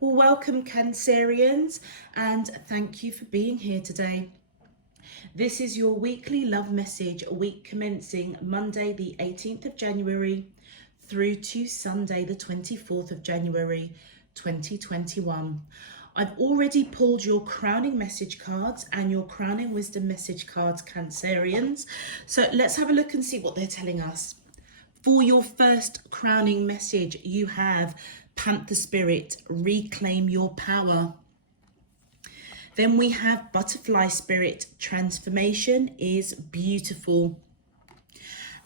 Well, welcome Cancerians, and thank you for being here today. This is your weekly love message, a week commencing Monday the 18th of January through to Sunday the 24th of January 2021. I've already pulled your crowning message cards and your crowning wisdom message cards, Cancerians. So let's have a look and see what they're telling us. For your first crowning message, you have Panther Spirit, reclaim your power. Then we have Butterfly Spirit, transformation is beautiful.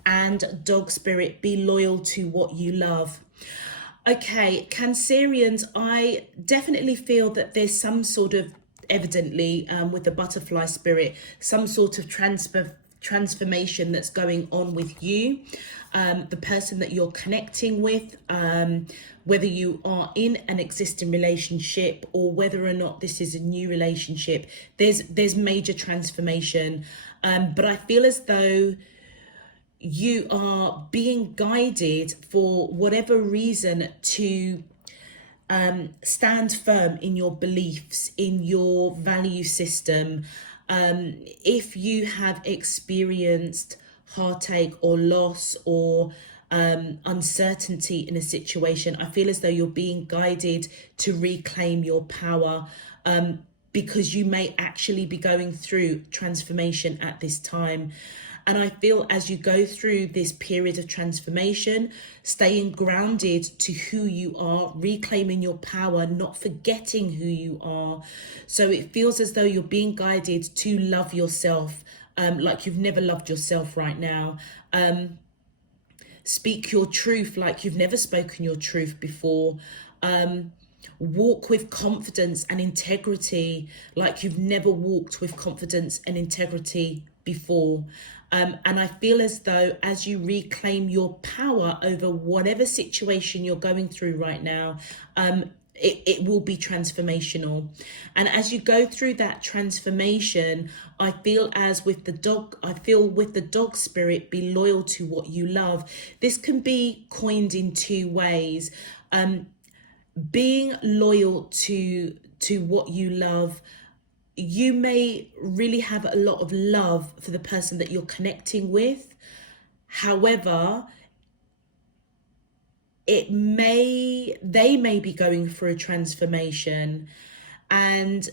And Dog Spirit, be loyal to what you love. Okay, Cancerians, I definitely feel that there's some sort of, evidently, with the Butterfly Spirit, some sort of transformation that's going on with you, the person that you're connecting with, whether you are in an existing relationship or whether or not this is a new relationship, there's major transformation, but I feel as though you are being guided for whatever reason to stand firm in your beliefs, in your value system. If you have experienced heartache or loss or uncertainty in a situation, I feel as though you're being guided to reclaim your power, because you may actually be going through transformation at this time. And I feel as you go through this period of transformation, staying grounded to who you are, reclaiming your power, not forgetting who you are. So it feels as though you're being guided to love yourself, like you've never loved yourself right now. Speak your truth like you've never spoken your truth before. Walk with confidence and integrity like you've never walked with confidence and integrity before. And I feel as though as you reclaim your power over whatever situation you're going through right now, it will be transformational. And as you go through that transformation, I feel with the dog spirit, be loyal to what you love. This can be coined in two ways. Being loyal to what you love, you may really have a lot of love for the person that you're connecting with. However, they may be going through a transformation, and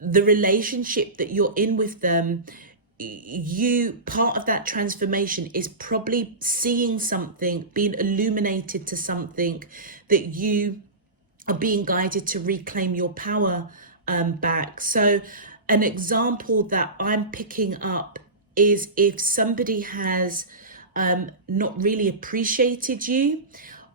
the relationship that you're in with them, part of that transformation is probably seeing something, being illuminated to something that you are being guided to reclaim your power back. So an example that I'm picking up is if somebody has not really appreciated you,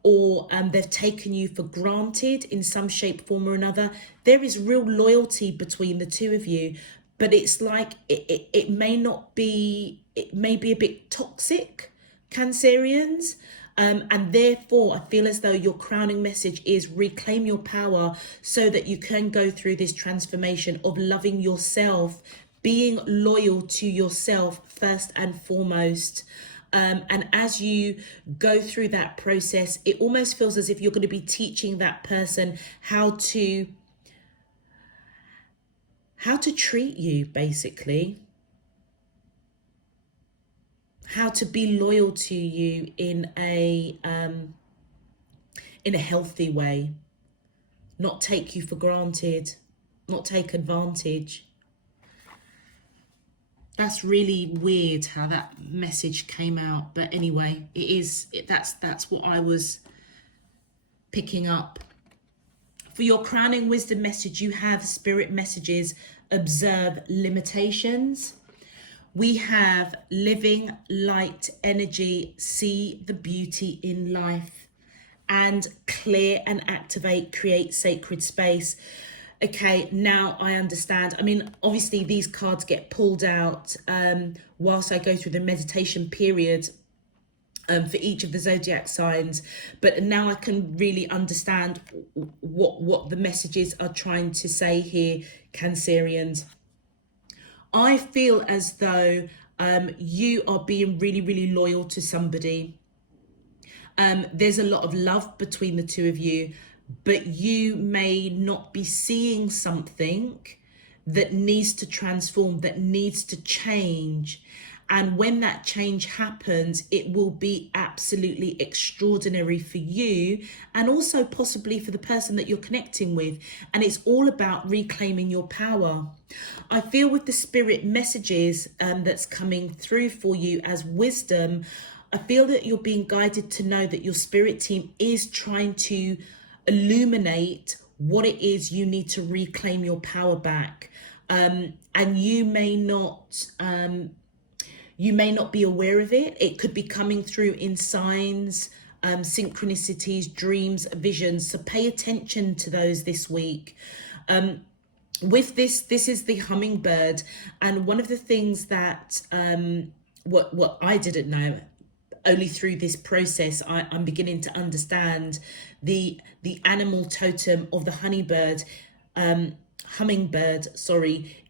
or they've taken you for granted in some shape, form or another. There is real loyalty between the two of you, but it's like it may be a bit toxic, Cancerians. And therefore, I feel as though your crowning message is reclaim your power so that you can go through this transformation of loving yourself, being loyal to yourself first and foremost. And as you go through that process, it almost feels as if you're going to be teaching that person how to treat you, basically. How to be loyal to you in a healthy way, not take you for granted, not take advantage. That's really weird how that message came out, but anyway, that's what I was picking up. For your crowning wisdom message, you have spirit messages: observe limitations. We have living light energy, see the beauty in life, and clear and activate, create sacred space. Okay, now I understand. I mean, obviously these cards get pulled out whilst I go through the meditation period for each of the zodiac signs, but now I can really understand what the messages are trying to say here, Cancerians. I feel as though you are being really, really loyal to somebody. There's a lot of love between the two of you, but you may not be seeing something that needs to transform, that needs to change. And when that change happens, it will be absolutely extraordinary for you and also possibly for the person that you're connecting with. And it's all about reclaiming your power. I feel with the spirit messages that's coming through for you as wisdom, I feel that you're being guided to know that your spirit team is trying to illuminate what it is you need to reclaim your power back. And you may not be aware of it. It could be coming through in signs, synchronicities, dreams, visions. So pay attention to those this week. With this is the hummingbird. And one of the things that what I didn't know, only through this process, I'm beginning to understand the animal totem of the hummingbird,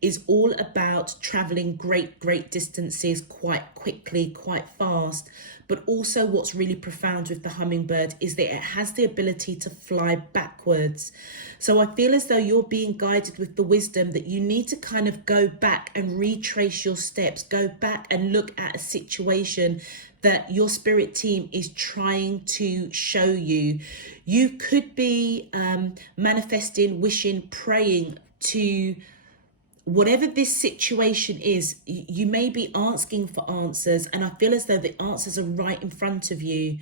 is all about traveling great distances quite quickly, quite fast. But also what's really profound with the hummingbird is that it has the ability to fly backwards. So I feel as though you're being guided with the wisdom that you need to kind of go back and retrace your steps, go back and look at a situation that your spirit team is trying to show you. You could be manifesting, wishing, praying to whatever this situation is. You may be asking for answers, and I feel as though the answers are right in front of you.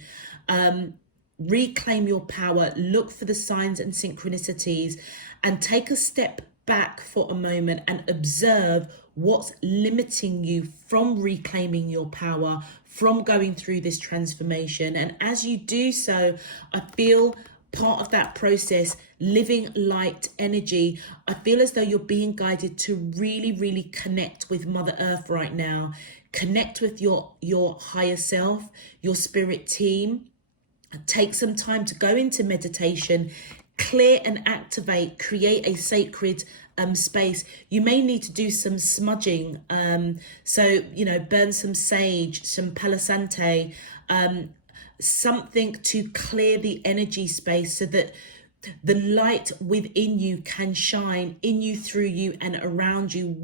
Reclaim your power, look for the signs and synchronicities, and take a step back for a moment and observe what's limiting you from reclaiming your power, from going through this transformation. And as you do so, I feel part of that process, living light energy, I feel as though you're being guided to really connect with Mother Earth right now. Connect with your higher self, your spirit team. Take some time to go into meditation, clear and activate, create a sacred space. You may need to do some smudging. So, burn some sage, some palo santo, something to clear the energy space so that the light within you can shine in you, through you, and around you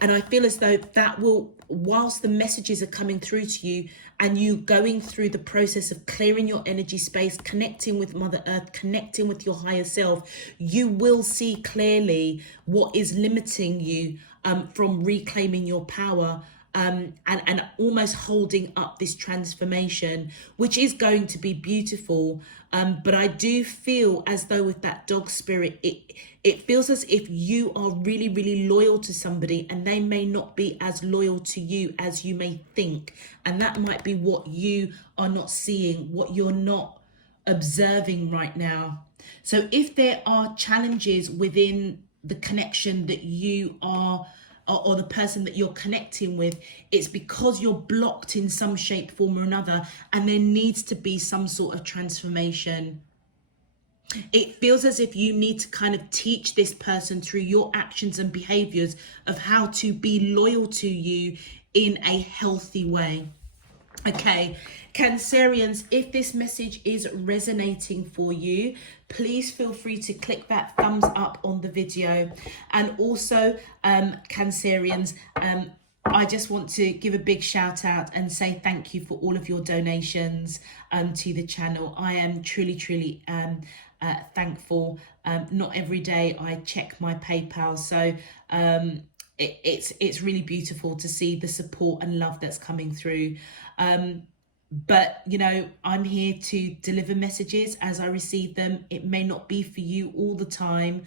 and I feel as though that will, whilst the messages are coming through to you and you going through the process of clearing your energy space, connecting with Mother Earth, connecting with your higher self, you will see clearly what is limiting you from reclaiming your power. And almost holding up this transformation, which is going to be beautiful. But I do feel as though with that dog spirit, it feels as if you are really loyal to somebody and they may not be as loyal to you as you may think. And that might be what you are not seeing, what you're not observing right now. So if there are challenges within the connection that you are, or the person that you're connecting with, it's because you're blocked in some shape, form or another, and there needs to be some sort of transformation. It feels as if you need to kind of teach this person through your actions and behaviors of how to be loyal to you in a healthy way. Okay, Cancerians, if this message is resonating for you, please feel free to click that thumbs up on the video. And also, Cancerians, I just want to give a big shout out and say thank you for all of your donations to the channel. I am truly thankful. Not every day I check my PayPal, so it's really beautiful to see the support and love that's coming through. But I'm here to deliver messages as I receive them. It may not be for you all the time,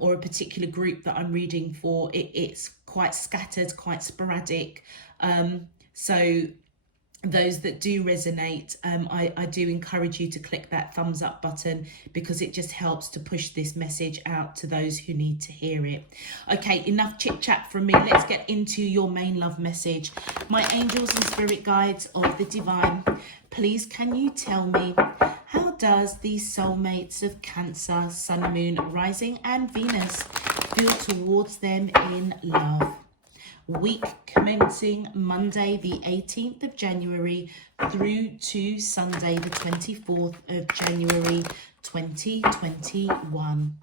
or a particular group that I'm reading for. It's quite scattered, quite sporadic. So those that do resonate, I do encourage you to click that thumbs up button, because it just helps to push this message out to those who need to hear it. Okay, enough chit chat from me. Let's get into your main love message. My angels and spirit guides of the divine, please can you tell me, how does the soulmates of Cancer, Sun, Moon, Rising and Venus feel towards them in love? Week commencing Monday the 18th of January through to Sunday the 24th of January 2021.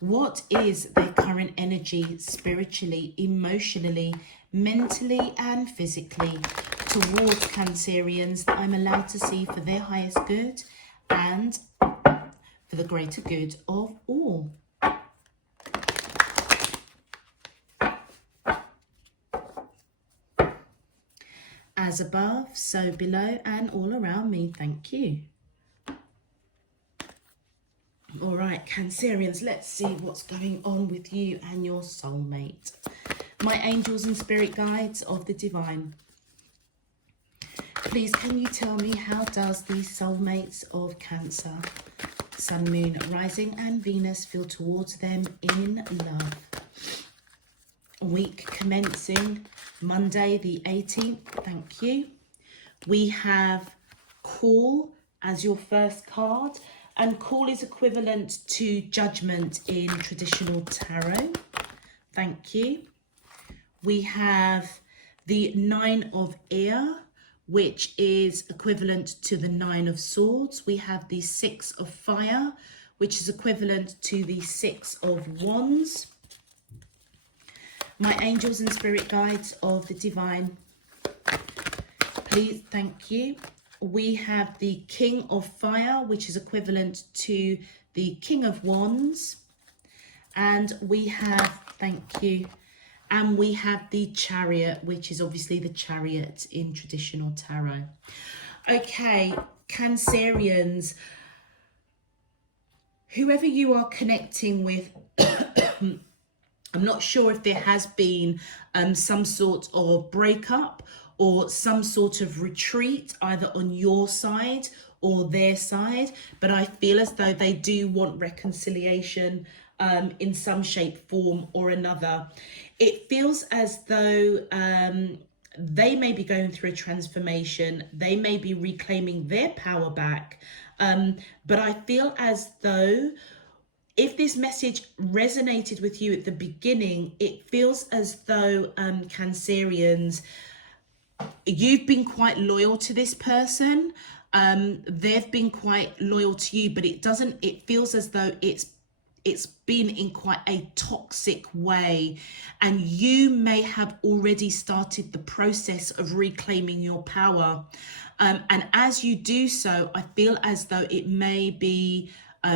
What is their current energy spiritually, emotionally, mentally and physically towards Cancerians that I'm allowed to see for their highest good and for the greater good of all? As above, so below and all around me. Thank you. All right, Cancerians, let's see what's going on with you and your soulmate. My angels and spirit guides of the divine, please can you tell me, how does the soulmates of Cancer, Sun, Moon, Rising and Venus feel towards them in love? Week commencing Monday the 18th. Thank you. We have Call as your first card, and Call is equivalent to Judgment in traditional tarot. Thank you. We have the Nine of Ear, which is equivalent to the Nine of Swords. We have the Six of Fire, which is equivalent to the Six of Wands. My angels and spirit guides of the divine, please, thank you. We have the King of Fire, which is equivalent to the King of Wands. And we have, thank you, and we have the Chariot, which is obviously the Chariot in traditional tarot. Okay, Cancerians, whoever you are connecting with, I'm not sure if there has been some sort of breakup or some sort of retreat either on your side or their side, but I feel as though they do want reconciliation in some shape, form or another. It feels as though they may be going through a transformation. They may be reclaiming their power back. But I feel as though if this message resonated with you at the beginning, it feels as though Cancerians, you've been quite loyal to this person. They've been quite loyal to you, but it feels as though it's been in quite a toxic way, and you may have already started the process of reclaiming your power. And as you do so, I feel as though it may be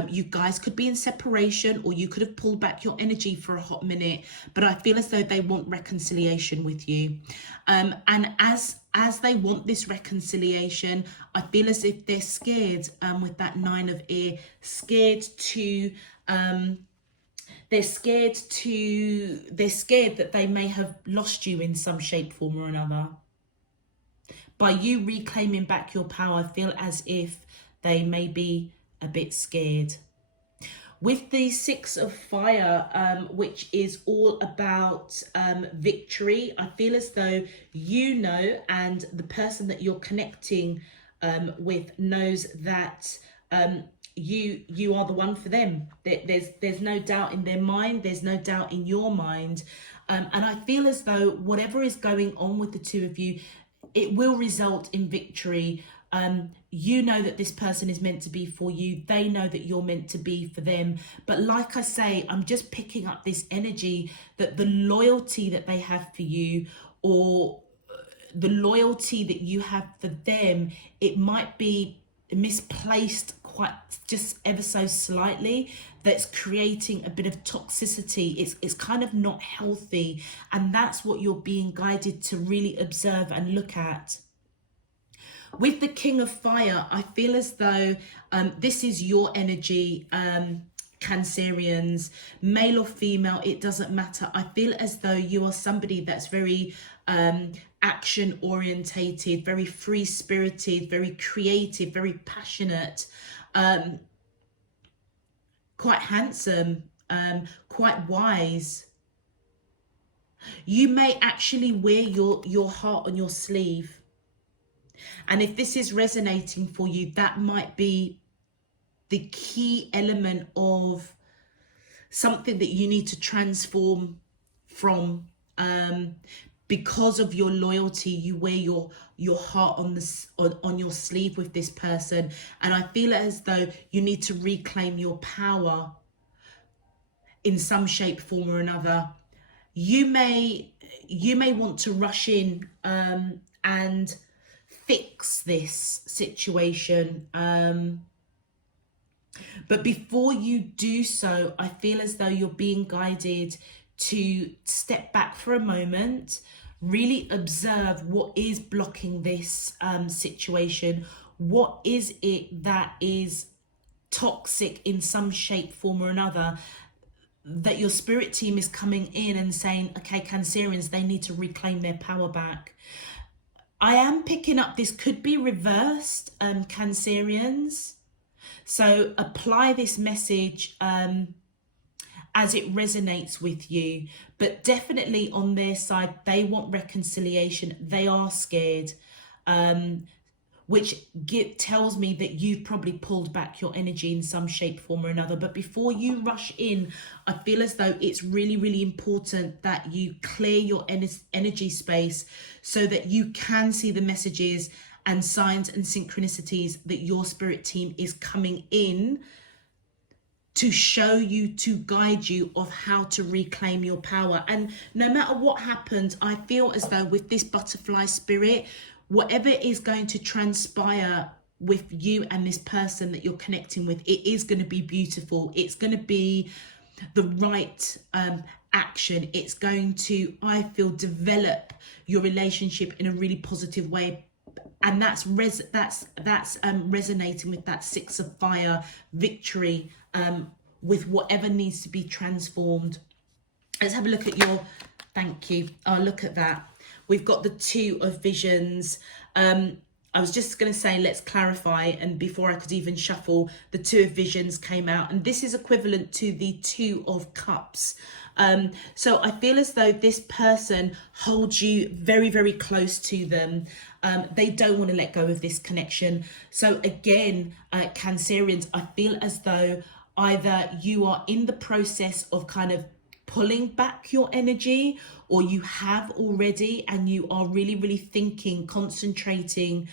you guys could be in separation, or you could have pulled back your energy for a hot minute, but I feel as though they want reconciliation with you. And as they want this reconciliation, I feel as if they're scared with that Nine of Ear, scared they're scared that they may have lost you in some shape, form or another. By you reclaiming back your power, I feel as if they may be a bit scared. With the Six of Fire, which is all about victory, I feel as though you know, and the person that you're connecting with knows that you are the one for them. There's no doubt in their mind. There's no doubt in your mind. And I feel as though whatever is going on with the two of you, it will result in victory. You know that this person is meant to be for you. They know that you're meant to be for them. But like I say, I'm just picking up this energy that the loyalty that they have for you, or the loyalty that you have for them, it might be misplaced quite just ever so slightly. That's creating a bit of toxicity. It's kind of not healthy, and that's what you're being guided to really observe and look at. With the King of Fire, I feel as though this is your energy, Cancerians, male or female, it doesn't matter. I feel as though you are somebody that's very action orientated, very free spirited, very creative, very passionate, quite handsome, quite wise. You may actually wear your heart on your sleeve. And if this is resonating for you, that might be the key element of something that you need to transform from. because of your loyalty, you wear your heart on your sleeve with this person. And I feel as though you need to reclaim your power in some shape, form or another. You may want to rush in and fix this situation, but before you do so, I feel as though you're being guided to step back for a moment, really observe what is blocking this situation. What is it that is toxic in some shape, form or another, that your spirit team is coming in and saying, okay, Cancerians, they need to reclaim their power back. I am picking up this could be reversed, Cancerians. So apply this message as it resonates with you. But definitely on their side, they want reconciliation. They are scared, which tells me that you've probably pulled back your energy in some shape, form or another. But before you rush in, I feel as though it's really, really important that you clear your energy space so that you can see the messages and signs and synchronicities that your spirit team is coming in to show you, to guide you of how to reclaim your power. And no matter what happens, I feel as though with this butterfly spirit, whatever is going to transpire with you and this person that you're connecting with, it is going to be beautiful. It's going to be the right action. It's going to, I feel, develop your relationship in a really positive way. And that's resonating with that Six of Fire victory, with whatever needs to be transformed. Let's have a look at your, thank you. Oh, look at that. We've got the Two of Visions. I was just going to say, let's clarify. And before I could even shuffle, the Two of Visions came out. And this is equivalent to the Two of Cups. So I feel as though this person holds you very, very close to them. They don't want to let go of this connection. So again, Cancerians, I feel as though either you are in the process of kind of pulling back your energy, or you have already and you are really, really thinking, concentrating,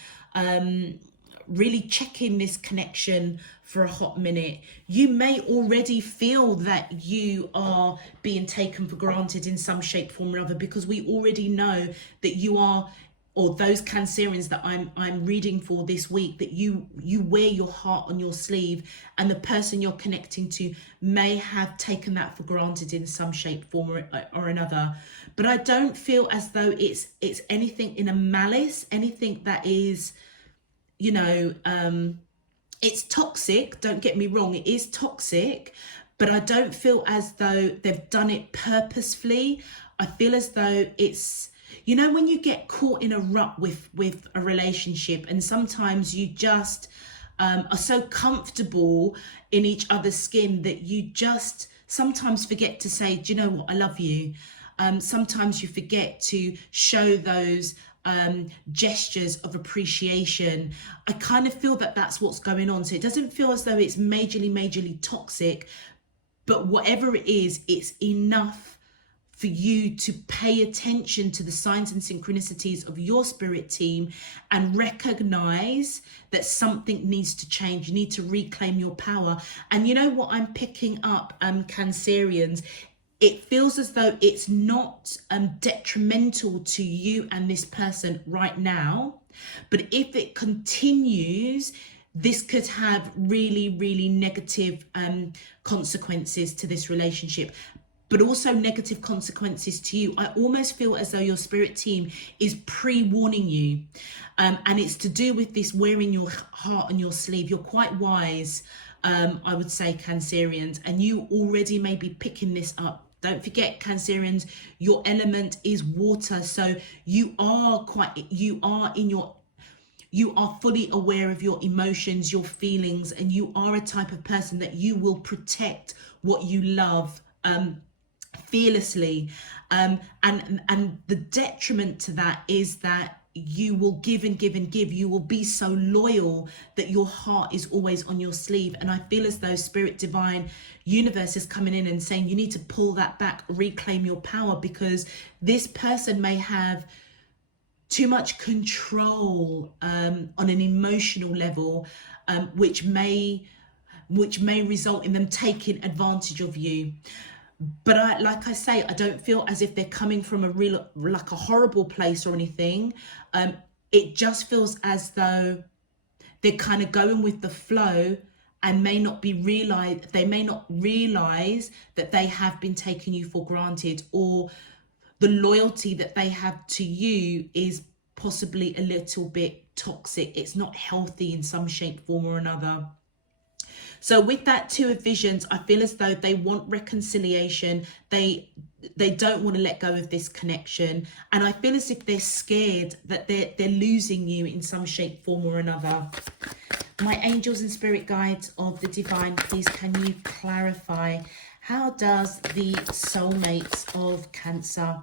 really checking this connection for a hot minute. You may already feel that you are being taken for granted in some shape, form or other, because we already know that you are, or those Cancerians that I'm reading for this week, that you wear your heart on your sleeve, and the person you're connecting to may have taken that for granted in some shape, form or another. But I don't feel as though it's anything in a malice, anything that is, you know, it's toxic. Don't get me wrong, it is toxic, but I don't feel as though they've done it purposefully. I feel as though it's, you know, when you get caught in a rut with a relationship, and sometimes you just are so comfortable in each other's skin that you just sometimes forget to say, do you know what, I love you. Sometimes you forget to show those gestures of appreciation. I kind of feel that that's what's going on. So it doesn't feel as though it's majorly toxic, but whatever it is, it's enough for you to pay attention to the signs and synchronicities of your spirit team and recognize that something needs to change. You need to reclaim your power. And you know what I'm picking up, Cancerians? It feels as though it's not detrimental to you and this person right now. But if it continues, this could have really, really negative consequences to this relationship, but also negative consequences to you. I almost feel as though your spirit team is pre-warning you. And it's to do with this wearing your heart on your sleeve. You're quite wise, I would say, Cancerians, and you already may be picking this up. Don't forget, Cancerians, your element is water. So you are fully aware of your emotions, your feelings, and you are a type of person that you will protect what you love fearlessly. And the detriment to that is that you will give and give and give. You will be so loyal that your heart is always on your sleeve. And I feel as though Spirit Divine Universe is coming in and saying you need to pull that back, reclaim your power, because this person may have too much control on an emotional level, which may result in them taking advantage of you. But like I say, I don't feel as if they're coming from a real, like a horrible place or anything. It just feels as though they're kind of going with the flow and may not realize that they have been taking you for granted, or the loyalty that they have to you is possibly a little bit toxic. It's not healthy in some shape, form or another. So with that Two of Visions, I feel as though they want reconciliation. They don't want to let go of this connection. And I feel as if they're scared that they're losing you in some shape, form or another. My angels and spirit guides of the divine, please can you clarify, how does the soulmates of Cancer,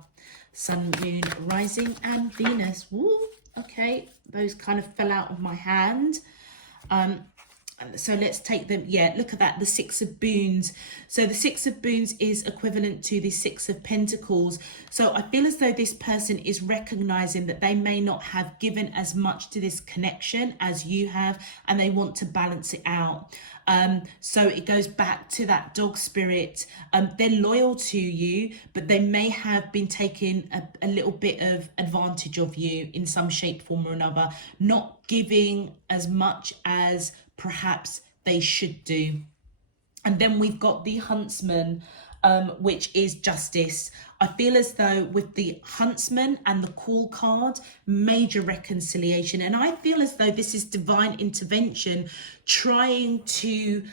Sun, Moon, Rising and Venus, woo, okay, those kind of fell out of my hand. So let's take them. Yeah, look at that, the Six of Boons. So the Six of Boons is equivalent to the Six of Pentacles. So I feel as though this person is recognizing that they may not have given as much to this connection as you have, and they want to balance it out. So it goes back to that dog spirit. They're loyal to you, but they may have been taking a little bit of advantage of you in some shape, form or another, not giving as much as perhaps they should do. And then we've got the Huntsman, which is justice. I feel as though with the Huntsman and the Call card, major reconciliation. And I feel as though this is divine intervention trying to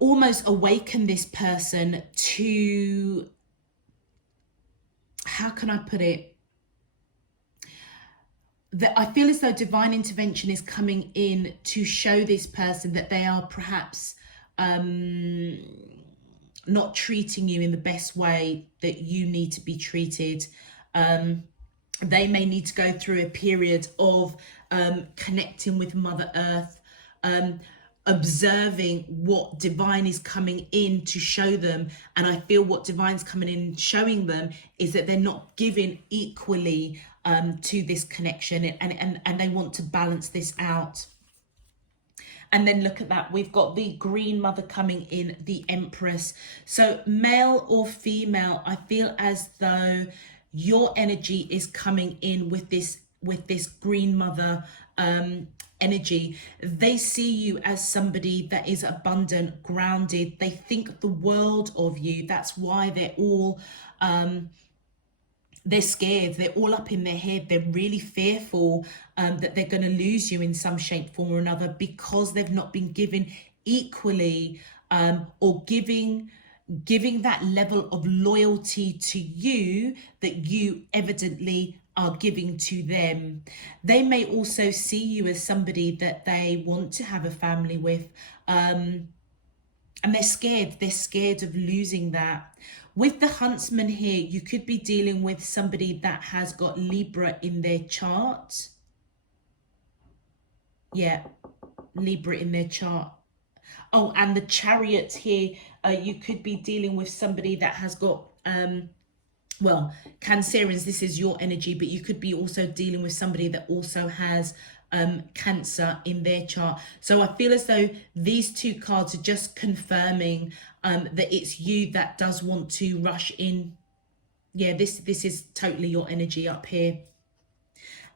almost awaken this person to, how can I put it? That I feel as though divine intervention is coming in to show this person that they are perhaps not treating you in the best way that you need to be treated. They may need to go through a period of connecting with Mother Earth, observing what divine is coming in to show them. And I feel what divine's coming in showing them is that they're not giving equally to this connection, and they want to balance this out. And then look at that, we've got the Green Mother coming in, the Empress. So male or female, I feel as though your energy is coming in with this Green Mother energy. They see you as somebody that is abundant, grounded. They think the world of you. That's why they're all they're scared. They're all up in their head. They're really fearful that they're going to lose you in some shape, form or another, because they've not been given equally or giving that level of loyalty to you that you evidently are giving to them. They may also see you as somebody that they want to have a family with, and they're scared of losing that. With the Huntsman here, you could be dealing with somebody that has got Libra in their chart. Yeah, Libra in their chart. Oh, and the Chariot here, you could be dealing with somebody that has got well, Cancerians, this is your energy, but you could be also dealing with somebody that also has Cancer in their chart. So I feel as though these two cards are just confirming that it's you that does want to rush in. Yeah, this is totally your energy up here.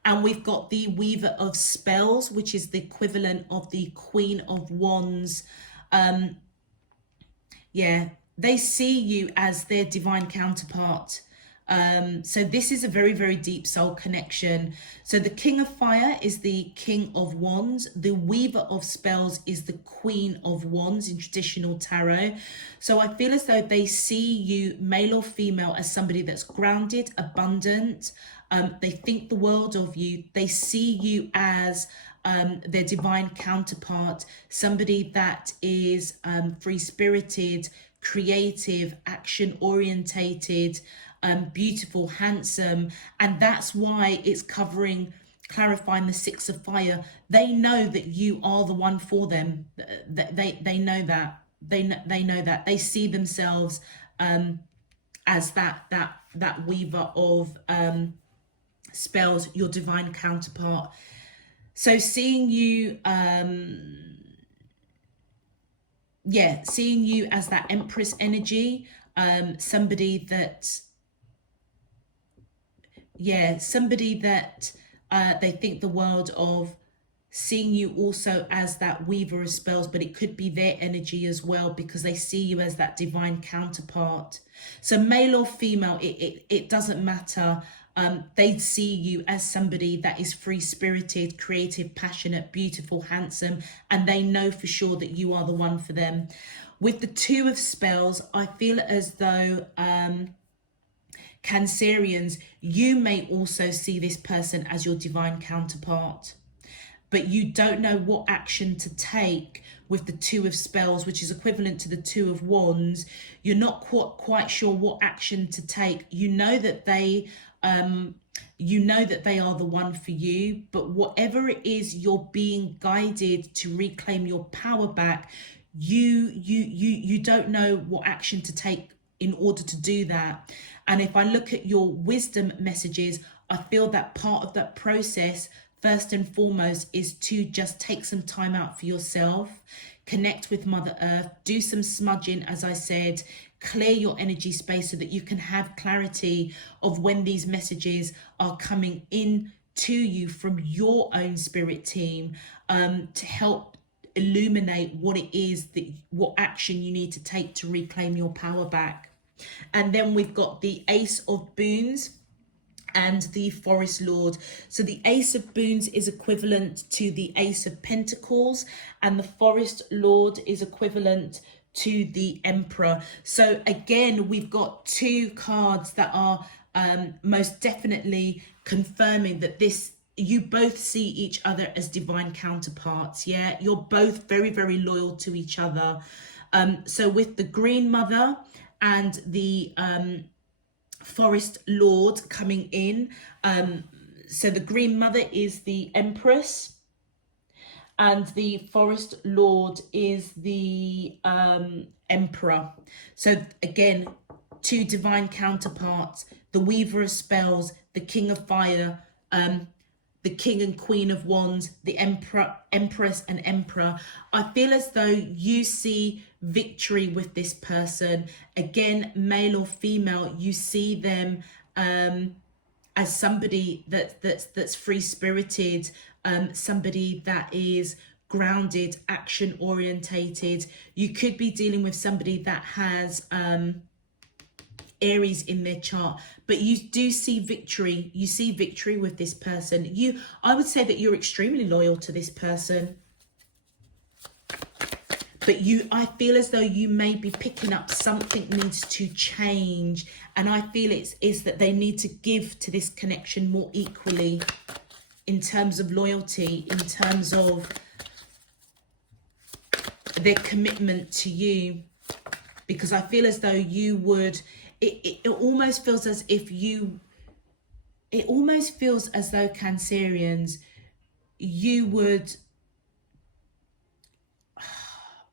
And we've got the Weaver of Spells, which is the equivalent of the Queen of Wands. Yeah, they see you as their divine counterpart. So this is a very, very deep soul connection. So the King of Fire is the King of Wands. The Weaver of Spells is the Queen of Wands in traditional tarot. So I feel as though they see you, male or female, as somebody that's grounded, abundant. They think the world of you. They see you as their divine counterpart, somebody that is free-spirited, creative, action-orientated, beautiful, handsome. And that's why it's clarifying the Six of Fire. They know that you are the one for them. They know that. They know that. They see themselves as that weaver of spells, your divine counterpart. So seeing you seeing you as that Empress energy, somebody that they think the world of, seeing you also as that weaver of spells, but it could be their energy as well, because they see you as that divine counterpart. So male or female, it doesn't matter. They see you as somebody that is free-spirited, creative, passionate, beautiful, handsome, and they know for sure that you are the one for them. With the Two of Spells, I feel as though Cancerians, you may also see this person as your divine counterpart, but you don't know what action to take with the Two of Spells, which is equivalent to the Two of Wands. You're not quite sure what action to take. You know that they are the one for you, but whatever it is, you're being guided to reclaim your power back. You don't know what action to take in order to do that. And if I look at your wisdom messages, I feel that part of that process, first and foremost, is to just take some time out for yourself, connect with Mother Earth, do some smudging, as I said, clear your energy space so that you can have clarity of when these messages are coming in to you from your own spirit team, to help illuminate what it is, what action you need to take to reclaim your power back. And then we've got the Ace of Boons and the Forest Lord. So the Ace of Boons is equivalent to the Ace of Pentacles, and the Forest Lord is equivalent to the Emperor. So again, we've got two cards that are most definitely confirming that you both see each other as divine counterparts. Yeah, you're both very, very loyal to each other. So with the Green Mother and the Forest Lord coming in, so the Green Mother is the Empress and the Forest Lord is the Emperor. So again, two divine counterparts, the Weaver of Spells, the King of Fire, the King and Queen of Wands, the Empress and Emperor. I feel as though you see victory with this person. Again, male or female, you see them as somebody that's free-spirited, somebody that is grounded, action orientated. You could be dealing with somebody that has Aries in their chart, but you do see victory. You see victory with this person. I would say that you're extremely loyal to this person, but I feel as though you may be picking up something needs to change, and I feel is that they need to give to this connection more equally in terms of loyalty, in terms of their commitment to you, because I feel as though you would, it almost feels as if it almost feels as though Cancerians, you would,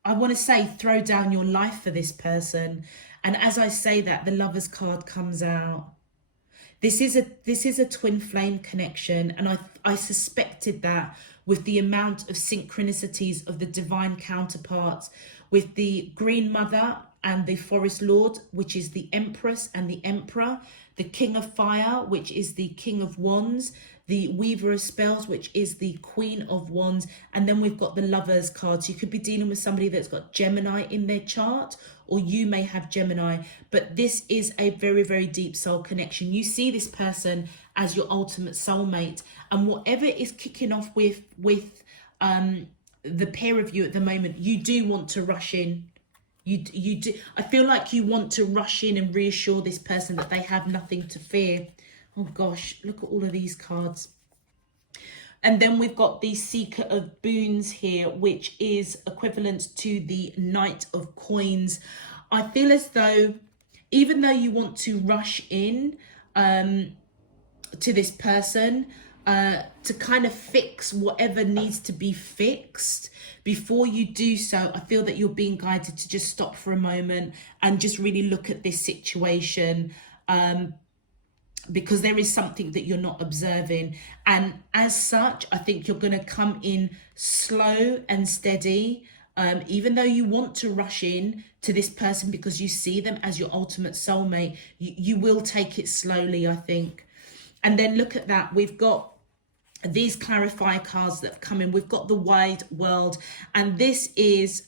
I want to say, throw down your life for this person. And as I say that, the Lovers card comes out. This is a twin flame connection, and I suspected that with the amount of synchronicities of the divine counterparts, with the Green Mother and the Forest Lord, which is the Empress and the Emperor, the King of Fire, which is the King of Wands, the Weaver of Spells, which is the Queen of Wands, and then we've got the Lovers card. So you could be dealing with somebody that's got Gemini in their chart, or you may have Gemini, but this is a very, very deep soul connection. You see this person as your ultimate soulmate, and whatever is kicking off with the pair of you at the moment, you do want to rush in. You do. I feel like you want to rush in and reassure this person that they have nothing to fear. Oh gosh, look at all of these cards. And then we've got the Seeker of Boons here, which is equivalent to the Knight of Coins. I feel as though even though you want to rush in to this person, to kind of fix whatever needs to be fixed, before you do so, I feel that you're being guided to just stop for a moment and just really look at this situation, because there is something that you're not observing. And as such, I think you're going to come in slow and steady. Even though you want to rush in to this person because you see them as your ultimate soulmate, you will take it slowly, I think. And then look at that. We've got these clarifier cards that have come in. We've got the wide world. And this is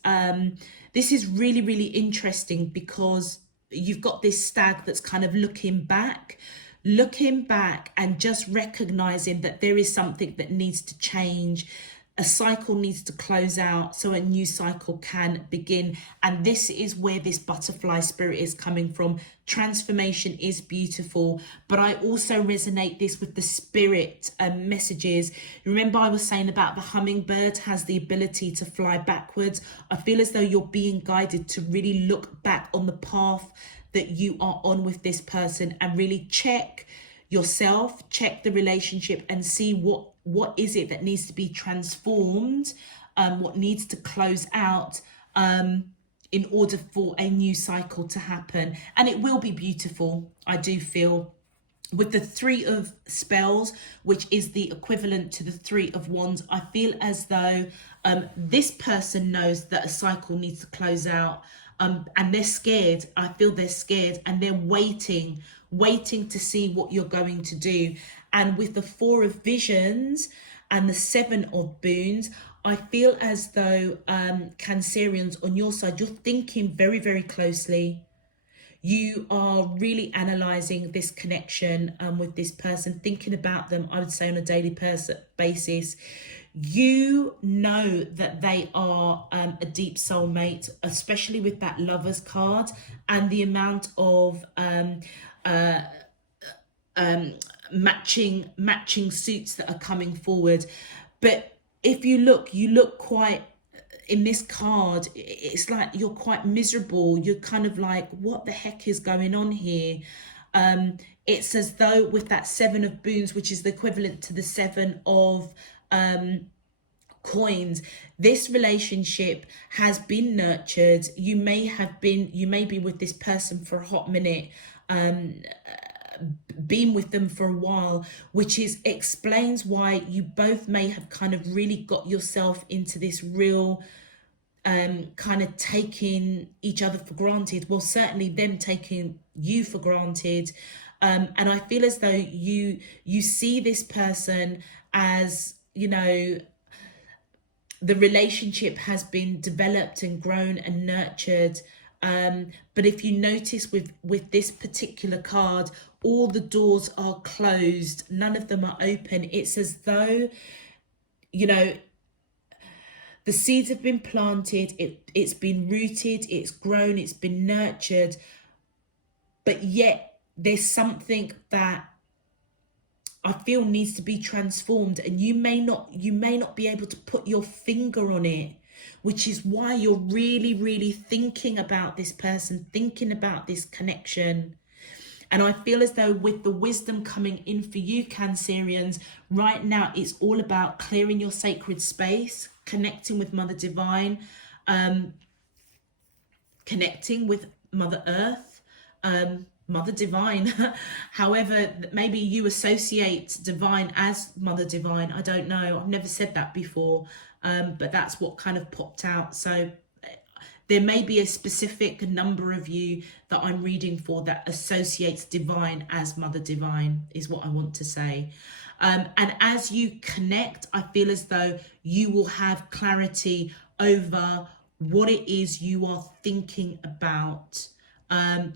really, really interesting, because you've got this stag that's kind of looking back and just recognizing that there is something that needs to change. A cycle needs to close out so a new cycle can begin. And this is where this butterfly spirit is coming from. Transformation is beautiful, but I also resonate this with the spirit messages. Remember, I was saying about the hummingbird has the ability to fly backwards. I feel as though you're being guided to really look back on the path that you are on with this person and really check yourself, check the relationship, and see what is it that needs to be transformed, what needs to close out, in order for a new cycle to happen. And it will be beautiful, I do feel. With the Three of Spells, which is the equivalent to the Three of Wands, I feel as though this person knows that a cycle needs to close out, and they're scared. I feel they're scared, and they're waiting to see what you're going to do. And with the Four of Visions and the Seven of Boons, I feel as though Cancerians, on your side, you're thinking very, very closely. You are really analysing this connection with this person, thinking about them, I would say, on a daily basis. You know that they are a deep soulmate, especially with that Lovers card and the amount of matching suits that are coming forward. But if you look quite, in this card, it's like you're quite miserable. You're kind of like, what the heck is going on here? It's as though with that Seven of Boons, which is the equivalent to the Seven of coins, this relationship has been nurtured. You may be with this person for a hot minute, been with them for a while, which explains why you both may have kind of really got yourself into this real kind of taking each other for granted. Well, certainly them taking you for granted. And I feel as though you see this person as, you know, the relationship has been developed and grown and nurtured. But if you notice with this particular card, all the doors are closed. None of them are open. It's as though, you know, the seeds have been planted. It's been rooted. It's grown. It's been nurtured. But yet there's something that I feel needs to be transformed, and you may not be able to put your finger on it, which is why you're really, really thinking about this person, thinking about this connection. And I feel as though with the wisdom coming in for you, Cancerians, right now it's all about clearing your sacred space, connecting with Mother Divine, connecting with Mother Earth, Mother Divine. However, maybe you associate divine as Mother Divine. I don't know. I've never said that before, but that's what kind of popped out. So there may be a specific number of you that I'm reading for that associates divine as Mother Divine, is what I want to say. And as you connect, I feel as though you will have clarity over what it is you are thinking about.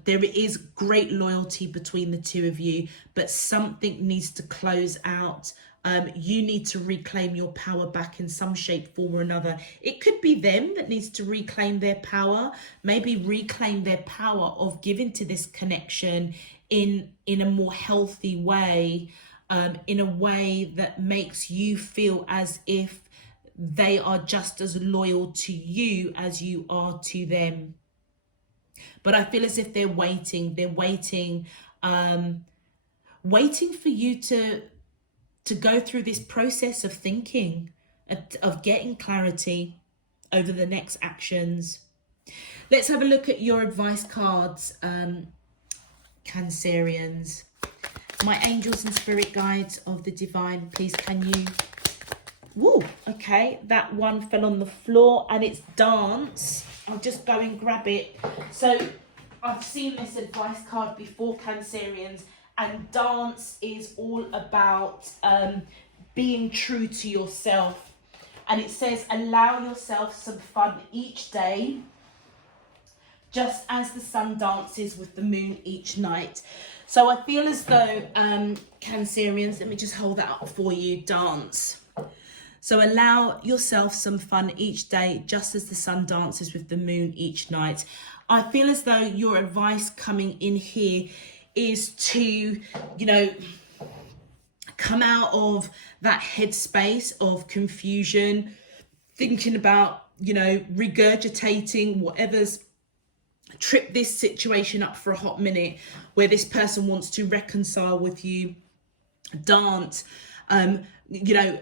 There is great loyalty between the two of you, but something needs to close out. You need to reclaim your power back in some shape, form or another. It could be them that needs to reclaim their power, maybe reclaim their power of giving to this connection in a more healthy way, in a way that makes you feel as if they are just as loyal to you as you are to them. But I feel as if they're waiting. Waiting for you to go through this process of thinking, of getting clarity over the next actions. Let's have a look at your advice cards, Cancerians. My angels and spirit guides of the divine, please can you... Woo, okay, that one fell on the floor and it's dance. I'll just go and grab it. So I've seen this advice card before, Cancerians, and dance is all about being true to yourself. And it says, allow yourself some fun each day, just as the sun dances with the moon each night. So I feel as though, Cancerians, let me just hold that up for you, dance. So allow yourself some fun each day, just as the sun dances with the moon each night. I feel as though your advice coming in here is to, you know, come out of that headspace of confusion, thinking about, you know, regurgitating whatever's tripped this situation up for a hot minute, where this person wants to reconcile with you. Dance, you know,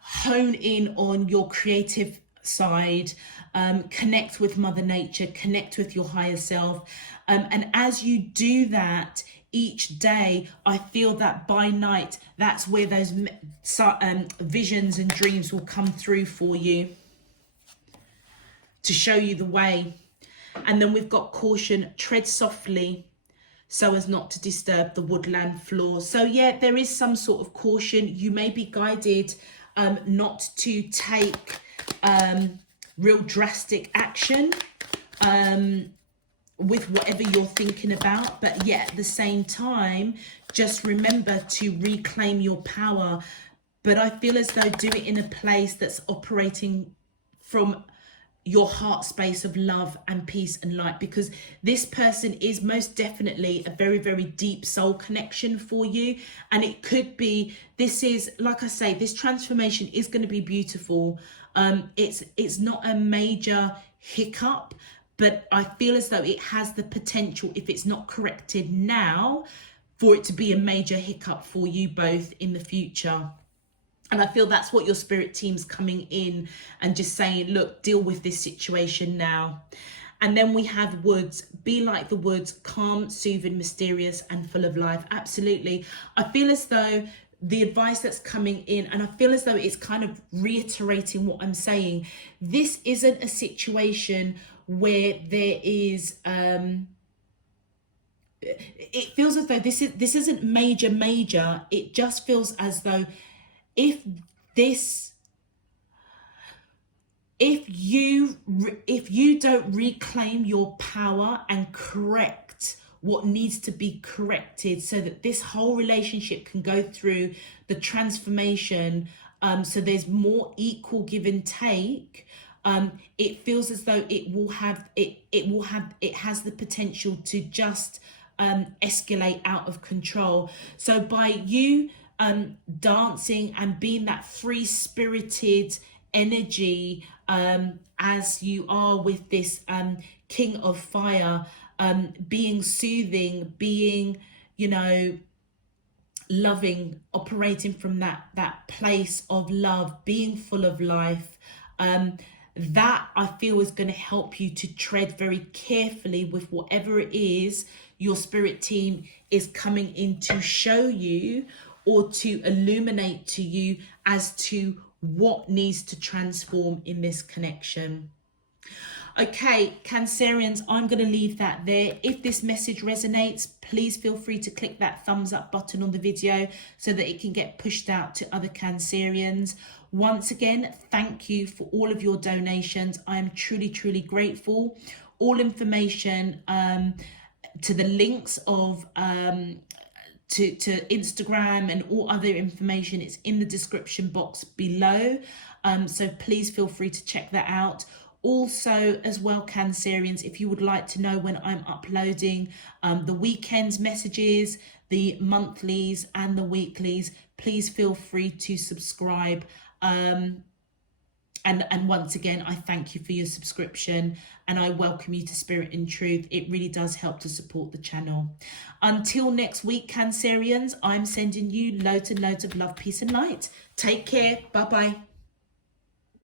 hone in on your creative side, connect with Mother Nature, connect with your higher self. And as you do that each day, I feel that by night, that's where those visions and dreams will come through for you to show you the way. And then we've got caution, tread softly so as not to disturb the woodland floor. So yeah, there is some sort of caution. You may be guided not to take real drastic action with whatever you're thinking about, but yet at the same time, just remember to reclaim your power. But I feel as though do it in a place that's operating from your heart space of love and peace and light, because this person is most definitely a very, very deep soul connection for you. And it could be, this is, like I say, this transformation is going to be beautiful. It's not a major hiccup, but I feel as though it has the potential, if it's not corrected now, for it to be a major hiccup for you both in the future. And I feel that's what your spirit team's coming in and just saying, look, deal with this situation now. And then we have woods. Be like the woods, calm, soothing, mysterious, and full of life. Absolutely. I feel as though the advice that's coming in, and I feel as though it's kind of reiterating what I'm saying. This isn't a situation where there is... it feels as though this isn't major. It just feels as though if you don't reclaim your power and correct what needs to be corrected, so that this whole relationship can go through the transformation, so there's more equal give and take, it feels as though it has the potential to just escalate out of control. So by you dancing and being that free-spirited energy, as you are with this King of Fire, being soothing, being, you know, loving, operating from that place of love, being full of life, that I feel is going to help you to tread very carefully with whatever it is your spirit team is coming in to show you or to illuminate to you as to what needs to transform in this connection. Okay, Cancerians, I'm going to leave that there. If this message resonates, please feel free to click that thumbs up button on the video so that it can get pushed out to other Cancerians. Once again, thank you for all of your donations. I am truly, truly grateful. All information to the links of to Instagram and all other information is in the description box below. So please feel free to check that out. Also, as well, Cancerians, if you would like to know when I'm uploading the weekends messages, the monthlies and the weeklies, please feel free to subscribe. And once again, I thank you for your subscription, and I welcome you to Spirit in Truth. It really does help to support the channel. Until next week, Cancerians, I'm sending you loads and loads of love, peace and light. Take care. Bye-bye.